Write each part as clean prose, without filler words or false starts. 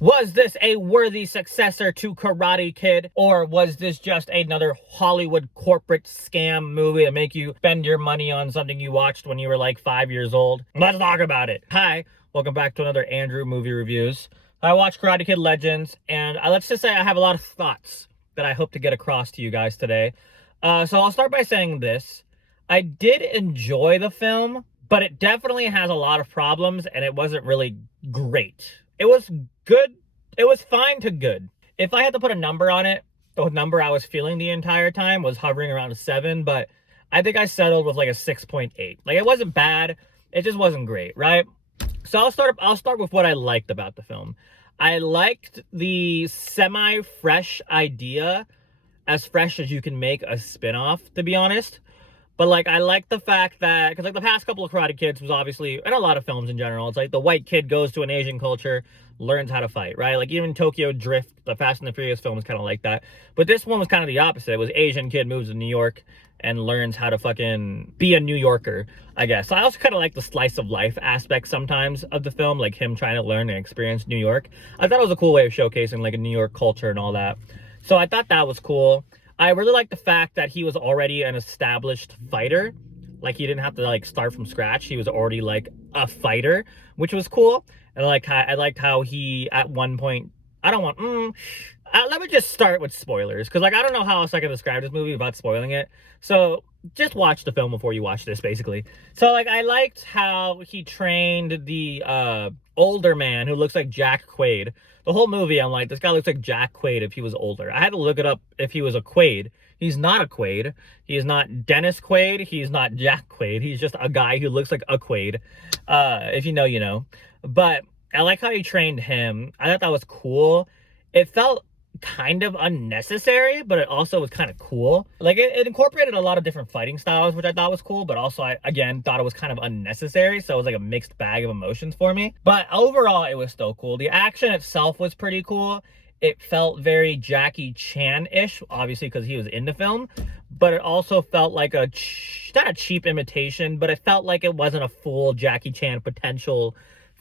Was this a worthy successor to Karate Kid, or was this just another Hollywood corporate scam movie to make you spend your money on something you watched when you were like 5 years old? Let's talk about it. Hi, welcome back to another Andrew Movie Reviews. I watched Karate Kid Legends, and let's just say I have a lot of thoughts that I hope to get across to you guys today. So I'll start by saying this. I did enjoy the film, but it definitely has a lot of problems, and it wasn't really great. It was good. It was fine to good. If I had to put a number on it, the number I was feeling the entire time was hovering around a 7, but I think I settled with like a 6.8. Like, it wasn't bad. It just wasn't great, right? So I'll start with what I liked about the film. I liked the semi-fresh idea, as fresh as you can make a spin-off, to be honest. But, like, I like the fact that, because, like, the past couple of Karate Kids was obviously, and a lot of films in general, it's like the white kid goes to an Asian culture, learns how to fight, right? Like, even Tokyo Drift, the Fast and the Furious film was kind of like that. But this one was kind of the opposite. It was Asian kid moves to New York and learns how to fucking be a New Yorker, I guess. So I also kind of like the slice of life aspect sometimes of the film, like him trying to learn and experience New York. I thought it was a cool way of showcasing, like, a New York culture and all that. So I thought that was cool. I really like the fact that he was already an established fighter. Like, he didn't have to, like, start from scratch. He was already, like, a fighter, which was cool. And I liked how he, at one point, I don't want, let me just start with spoilers. Because, like, I don't know how else I can describe this movie without spoiling it. So, just watch the film before you watch this, basically. So, like, I liked how he trained the older man who looks like Jack Quaid. The whole movie, I'm like, this guy looks like Jack Quaid if he was older. I had to look it up if he was a Quaid. He's not a Quaid. He is not Dennis Quaid. He's not Jack Quaid. He's just a guy who looks like a Quaid. If you know, you know. But I like how he trained him. I thought that was cool. It felt kind of unnecessary, but it also was kind of cool. Like, it incorporated a lot of different fighting styles, which I thought was cool, but also I, again, thought it was kind of unnecessary, so it was like a mixed bag of emotions for me. But overall, it was still cool. The action itself was pretty cool. It felt very Jackie Chan-ish, obviously, because he was in the film, but it also felt like a, not a cheap imitation, but it felt like it wasn't a full Jackie Chan potential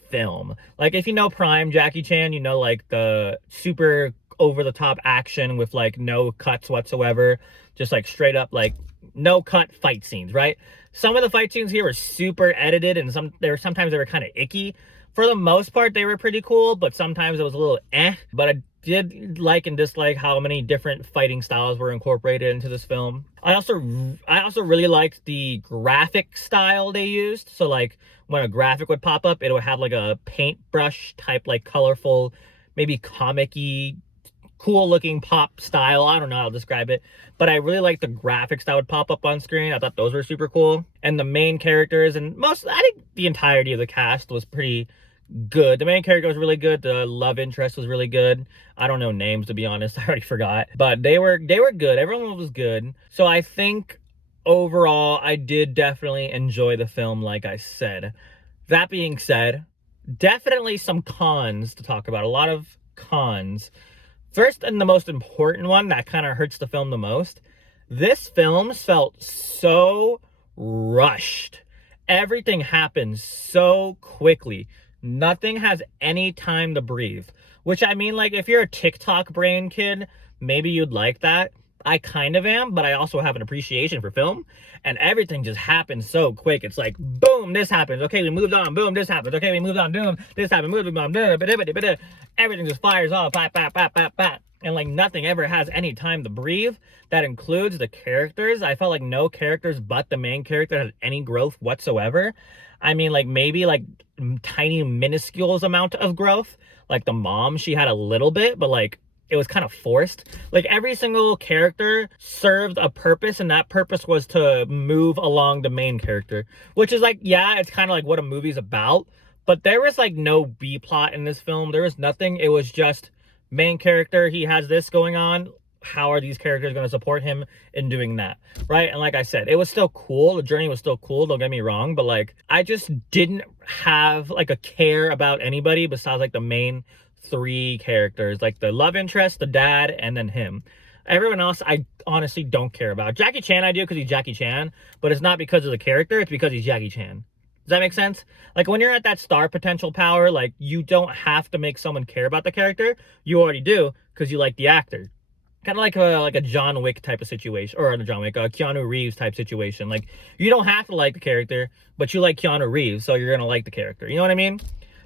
film. Like, if you know prime Jackie Chan, you know, like, the super over-the-top action with, like, no cuts whatsoever, just, like, straight up, like, no cut fight scenes, right? Some of the fight scenes here were super edited, and sometimes they were kind of icky. For the most part, they were pretty cool, but sometimes it was a little but I did like and dislike how many different fighting styles were incorporated into this film. I also really liked the graphic style they used. So, like, when a graphic would pop up, it would have, like, a paintbrush type, like, colorful, maybe comic-y, cool looking pop style. I don't know how to describe it, but I really like the graphics that would pop up on screen. I thought those were super cool. And the main characters and I think the entirety of the cast was pretty good. The main character was really good. The love interest was really good. I don't know names, to be honest. I already forgot, but they were good. Everyone was good. So I think overall, I did definitely enjoy the film, like I said. That being said, definitely some cons to talk about. A lot of cons. First, and the most important one that kind of hurts the film the most, this film felt so rushed. Everything happened so quickly. Nothing has any time to breathe. Which, I mean, like, if you're a TikTok brain kid, maybe you'd like that. I kind of am, but I also have an appreciation for film. And everything just happens so quick. It's like, boom, this happens. Okay, we moved on. Boom, this happens. Okay, we moved on. Boom, this happened. Moved on. Everything just fires off. Bat, bat, bat, bat, bat. And, like, nothing ever has any time to breathe. That includes the characters. I felt like no characters but the main character had any growth whatsoever. I mean, like, maybe, like, tiny, minuscule amount of growth. Like, the mom, she had a little bit, but, like, it was kind of forced. Like, every single character served a purpose, and that purpose was to move along the main character. Which is, like, yeah, it's kind of like what a movie's about. But there was, like, no B-plot in this film. There was nothing. It was just main character, he has this going on. How are these characters going to support him in doing that, right? And like I said, it was still cool. The journey was still cool, don't get me wrong. But, like, I just didn't have, like, a care about anybody besides, like, the main three characters, like the love interest, the dad, and then him. Everyone else, I honestly don't care about. Jackie Chan I do because he's Jackie Chan, but it's not because of the character, it's because he's Jackie Chan. Does that make sense? Like when you're at that star potential power, like you don't have to make someone care about the character. You already do because you like the actor. Kind of like a John Wick type of situation, or not John Wick, a Keanu Reeves type situation. Like you don't have to like the character, but you like Keanu Reeves, so you're gonna like the character. You know what I mean?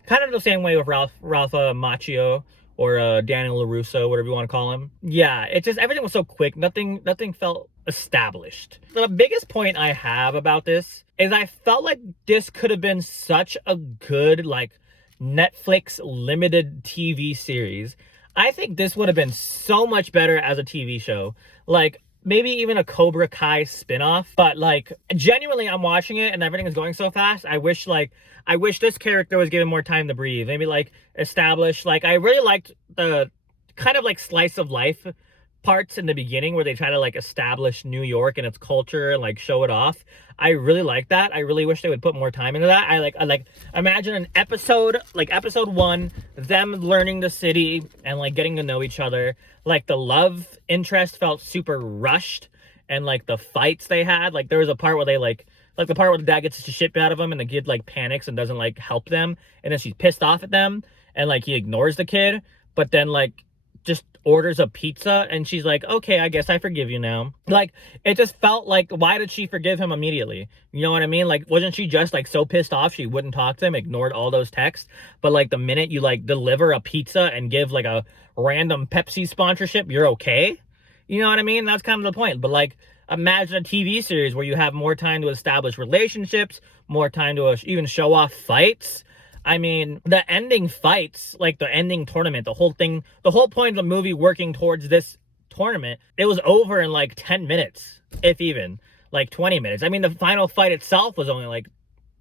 Kind of the same way with Ralph Macchio or Daniel LaRusso, whatever you want to call him. Yeah, it just everything was so quick. Nothing felt established. The biggest point I have about this is I felt like this could have been such a good like Netflix limited TV series. I think this would have been so much better as a TV show. Like maybe even a Cobra Kai spinoff. But like genuinely I'm watching it and everything is going so fast. I wish this character was given more time to breathe. Maybe like establish, like I really liked the kind of like slice of life parts in the beginning where they try to like establish New York and its culture and like show it off. I really like that. I really wish they would put more time into that. I like imagine an episode, like episode 1, them learning the city and like getting to know each other. Like the love interest felt super rushed, and like the fights they had, like there was a part where they like the part where the dad gets the shit out of him and the kid like panics and doesn't like help them, and then she's pissed off at them and like he ignores the kid, but then like just orders a pizza and she's like, okay, I guess I forgive you now. Like it just felt like, why did she forgive him immediately? You know what I mean? Like wasn't she just like so pissed off she wouldn't talk to him, ignored all those texts? But like the minute you like deliver a pizza and give like a random Pepsi sponsorship, you're okay? You know what I mean? That's kind of the point. But like imagine a TV series where you have more time to establish relationships, more time to even show off fights. I mean, the ending fights, like the ending tournament, the whole thing, the whole point of the movie working towards this tournament, it was over in like 10 minutes, if even, like 20 minutes. I mean, the final fight itself was only like,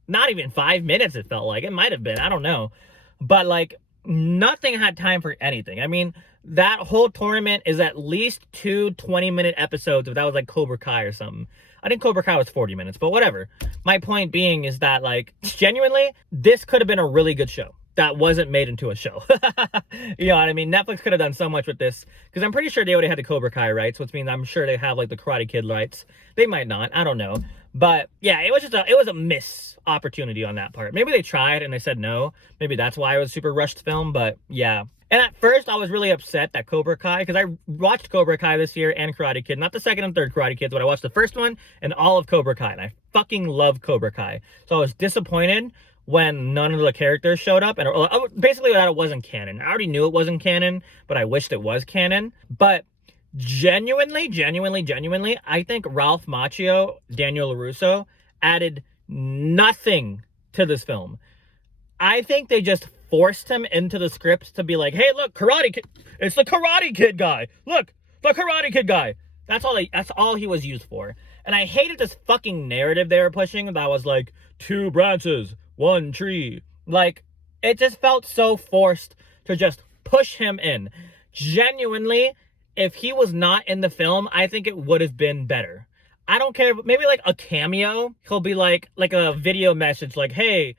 not even 5 minutes, it felt like. It might have been, I don't know. But like, nothing had time for anything. I mean, that whole tournament is at least 2 20-minute episodes if that was like Cobra Kai or something. I think Cobra Kai was 40 minutes, but whatever. My point being is that, like, genuinely, this could have been a really good show that wasn't made into a show. You know what I mean? Netflix could have done so much with this, because I'm pretty sure they already had the Cobra Kai rights, which means I'm sure they have, like, the Karate Kid rights. They might not. I don't know. But, yeah, it was a miss opportunity on that part. Maybe they tried and they said no. Maybe that's why it was a super rushed film, but, yeah. And at first, I was really upset that Cobra Kai, because I watched Cobra Kai this year and Karate Kid. Not the second and third Karate Kids, but I watched the first one and all of Cobra Kai. And I fucking love Cobra Kai. So I was disappointed when none of the characters showed up. And basically that it wasn't canon. I already knew it wasn't canon, but I wished it was canon. But genuinely, I think Ralph Macchio, Daniel LaRusso, added nothing to this film. I think they just forced him into the scripts to be like, hey, look, Karate Kid, it's the Karate Kid guy. Look, the Karate Kid guy. That's all he was used for. And I hated this fucking narrative they were pushing that was like 2 branches, 1 tree. Like, it just felt so forced to just push him in. Genuinely, if he was not in the film, I think it would have been better. I don't care, maybe like a cameo. He'll be like a video message like, hey,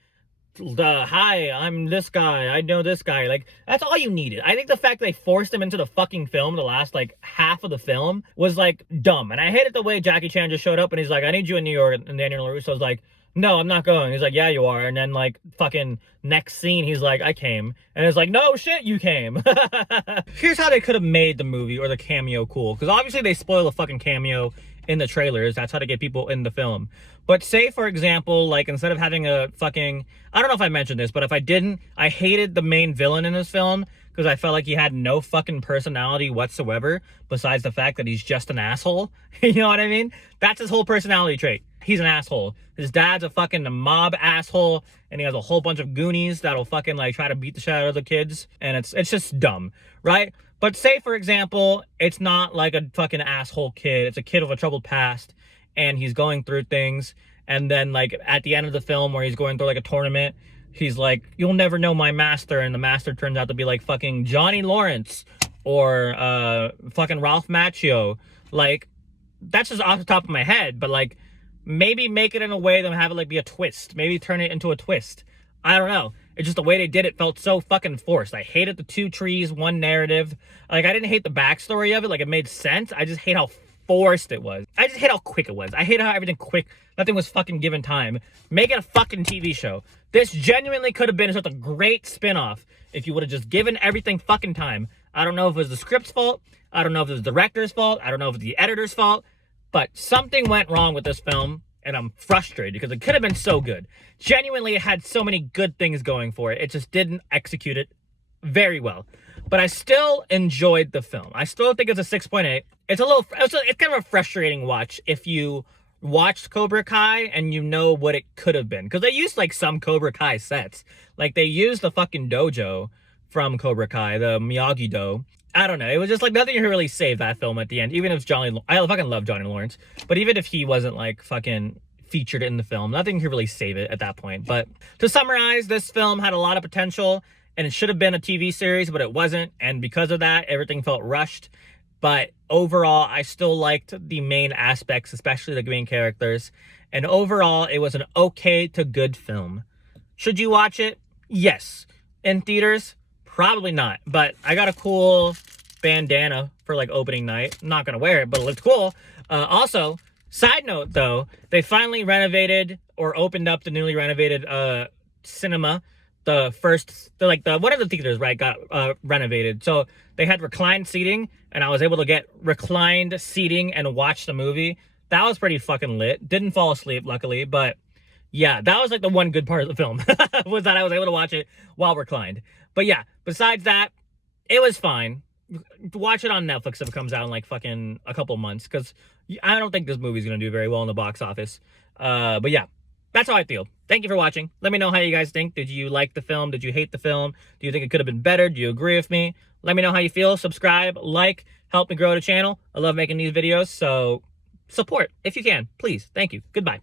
hi, I'm this guy, I know this guy. Like, that's all you needed. I think the fact they forced him into the fucking film, the last like half of the film, was like dumb. And I hated the way Jackie Chan just showed up and he's like, I need you in New York. And Daniel LaRusso's like, no, I'm not going. He's like, yeah, you are. And then like fucking next scene, he's like, I came. And it's like, no shit, you came. Here's how they could have made the movie or the cameo cool. Because obviously they spoil the fucking cameo in the trailers. That's how to get people in the film. But say, for example, like instead of having a fucking, I don't know if I mentioned this, but if I didn't, I hated the main villain in this film because I felt like he had no fucking personality whatsoever besides the fact that he's just an asshole. You know what I mean? That's his whole personality trait. He's an asshole. His dad's a fucking mob asshole, and he has a whole bunch of goonies that'll fucking like try to beat the shit out of the kids, and it's just dumb, right? But say, for example, it's not like a fucking asshole kid. It's a kid with a troubled past, and he's going through things, and then like at the end of the film where he's going through like a tournament, he's like, you'll never know my master, and the master turns out to be like fucking Johnny Lawrence or fucking Ralph Macchio. Like, that's just off the top of my head, but like, maybe make it in a way that have it like be a twist. Maybe turn it into a twist. I don't know. It's just the way they did it felt so fucking forced. I hated the 2 trees, 1 narrative. Like, I didn't hate the backstory of it. Like, it made sense. I just hate how forced it was. I just hate how quick it was. I hate how everything quick. Nothing was fucking given time. Make it a fucking TV show. This genuinely could have been such a great spin-off if you would have just given everything fucking time. I don't know if it was the script's fault. I don't know if it was the director's fault. I don't know if it's the editor's fault. But something went wrong with this film, and I'm frustrated because it could have been so good. Genuinely, it had so many good things going for it. It just didn't execute it very well. But I still enjoyed the film. I still think it's a 6.8. It's kind of a frustrating watch if you watched Cobra Kai and you know what it could have been. Because they used like some Cobra Kai sets. Like they used the fucking dojo from Cobra Kai, the Miyagi-Do. I don't know. It was just like nothing really saved that film at the end. Even if I fucking love Johnny Lawrence. But even if he wasn't like fucking featured in the film, nothing could really save it at that point. But to summarize, this film had a lot of potential. And it should have been a TV series, but it wasn't. And because of that, everything felt rushed. But overall, I still liked the main aspects, especially the main characters. And overall, it was an okay to good film. Should you watch it? Yes. In theaters? Probably not. But I got a cool bandana for like opening night. I'm not going to wear it, but it looked cool. Also, side note though, they finally renovated or opened up the newly renovated cinema. One of the theaters, right, got renovated. So they had reclined seating, and I was able to get reclined seating and watch the movie. That was pretty fucking lit. Didn't fall asleep, luckily, but yeah, that was like the one good part of the film, was that I was able to watch it while reclined. But yeah, besides that, it was fine. Watch it on Netflix if it comes out in like fucking a couple months, because I don't think this movie's gonna do very well in the box office. But yeah. That's how I feel. Thank you for watching. Let me know how you guys think. Did you like the film? Did you hate the film? Do you think it could have been better? Do you agree with me? Let me know how you feel. Subscribe, like, help me grow the channel. I love making these videos, so support if you can. Please. Thank you. Goodbye.